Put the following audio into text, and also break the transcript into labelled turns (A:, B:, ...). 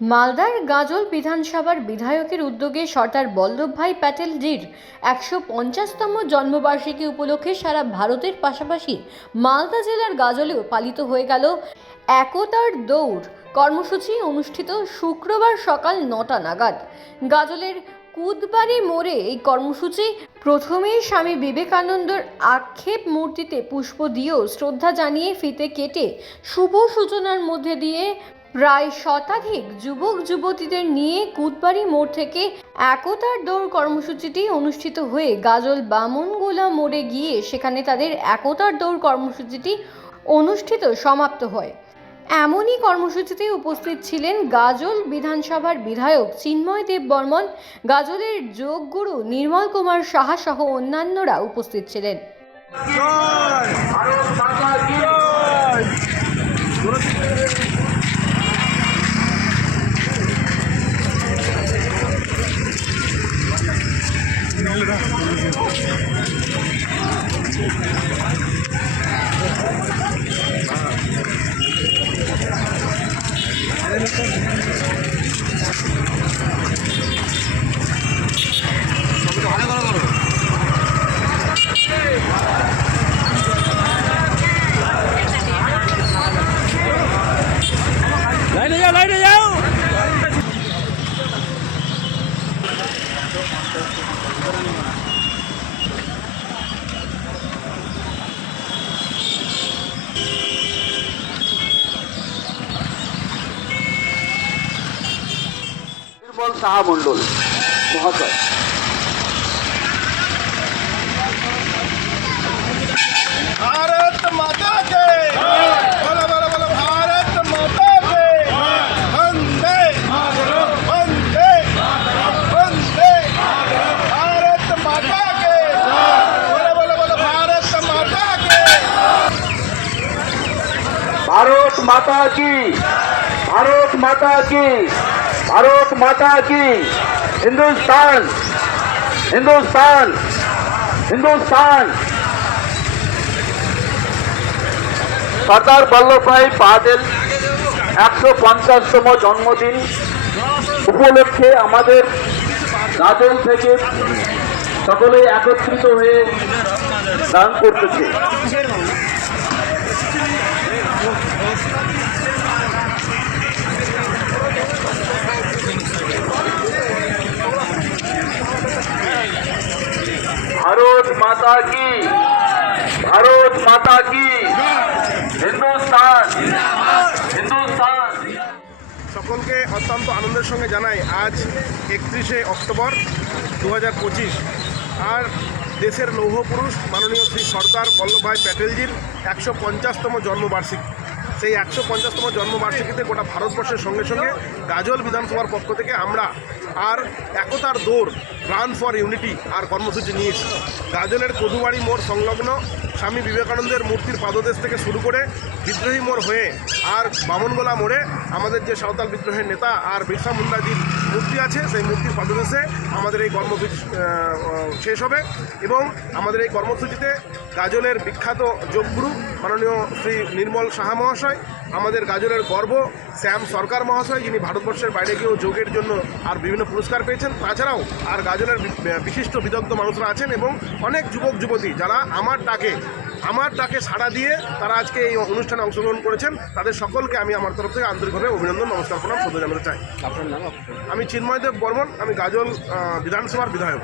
A: মালদার গাজল বিধানসভার বিধায়কের উদ্যোগে সর্দার বল্লভভাই প্যাটেলজির একশো পঞ্চাশতম জন্মবার্ষিকী উপলক্ষে সারা ভারতের পাশাপাশি মালদা জেলার গাজলেও পালিত হয়ে গেল একতার দৌড়। কর্মসূচি অনুষ্ঠিত শুক্রবার সকাল নটা নাগাদ। গাজলের কুদবাড়ি মোড়ে এই কর্মসূচি প্রথমেই স্বামী বিবেকানন্দর আক্ষেপ মূর্তিতে পুষ্প দিয়েও শ্রদ্ধা জানিয়ে ফিতে কেটে শুভ সূচনার মধ্যে দিয়ে প্রায় শতাধিক যুবক, যুবতীদের নিয়ে কুদবাড়ি মোড় থেকে একতার দৌড় কর্মসূচিটি অনুষ্ঠিত হয়ে গাজল বামনগোলা মোড়ে গিয়ে সেখানে তাদের একতার দৌড় কর্মসূচিটি অনুষ্ঠিত সমাপ্ত হয়। এমনই কর্মসূচিতে উপস্থিত ছিলেন গাজল বিধানসভার বিধায়ক চিন্ময় দেব বর্মন, গাজলের যোগগুরু নির্মল কুমার সাহা সহ অন্যান্যরা উপস্থিত ছিলেন।
B: মন্ডল সাহা মন্ডল মহাশয়।
C: ভারত মাতা কে বলো বলো বলো ভারত মাতা কে বন্দে। বন্দে। বন্দে। ভারত মাতা কে বলো বলো বলো
B: ভারত মাতা কি? ভারত মাতা কি? ভারত মাতা কি? হিন্দুস্তান। হিন্দুস্তান। হিন্দুস্তান। সর্দার বল্লভভাই পাটেল একশো পঞ্চাশতম জন্মদিন উপলক্ষে আমাদের গাজল থেকে সকলে একত্রিত হয়ে দান করতেছে ভারত মাতা কি? ভারত মাতা কি? হিন্দুস্তান। হিন্দুস্তান।
C: সকলকে অত্যন্ত আনন্দের সঙ্গে জানাই, আজ একত্রিশে অক্টোবর দু হাজার পঁচিশ। আর দেশের লৌহ পুরুষ মাননীয় শ্রী সর্দার বল্লভভাই প্যাটেলজির একশো পঞ্চাশতম জন্মবার্ষিকী। সেই একশো পঞ্চাশতম জন্মবার্ষিকীতে গোটা ভারতবর্ষের সঙ্গে সঙ্গে গাজল বিধানসভার পক্ষ থেকে আমরা আর একতার দৌড় রান ফর ইউনিটি আর কর্মসূচি নিয়েছি। গাজলের কদুবাড়ি মোড় সংলগ্ন স্বামী বিবেকানন্দের মূর্তির পাদদেশ থেকে শুরু করে বিদ্রোহী মোড় হয়ে আর বামনগোলা মোড়ে আমাদের যে সাঁওতাল বিদ্রোহের নেতা আর বিরসা মুন্ডাজির মূর্তি আছে সেই মূর্তির পাদদেশে আমাদের এই কর্মসূচি শেষ হবে এবং আমাদের এই কর্মসূচিতে গাজলের বিখ্যাত যোগগুরু মাননীয় শ্রী নির্মল সাহা মহাশয় আমাদের গাজলের গর্ব শ্যাম সরকার মহাশয় যিনি ভারতবর্ষের বাইরে গিয়েও যোগের জন্য আর বিভিন্ন পুরস্কার পেয়েছেন তাছাড়াও আর গাজলের বিশিষ্ট বিদগ্ধ মানুষরা আছেন এবং অনেক যুবক যুবতী যারা আমার ডাকে আমার ডাকে সাড়া দিয়ে তারা আজকে এই অনুষ্ঠানে অংশগ্রহণ করেছেন তাদের সকলকে আমি আমার তরফ থেকে আন্তরিকভাবে অভিনন্দন নমস্কার প্রণাম শ্রদ্ধা জানাতে চাই।
D: আপনার নাম?
C: আমি চিন্ময়দেব বর্মন আমি গাজল বিধানসভার বিধায়ক।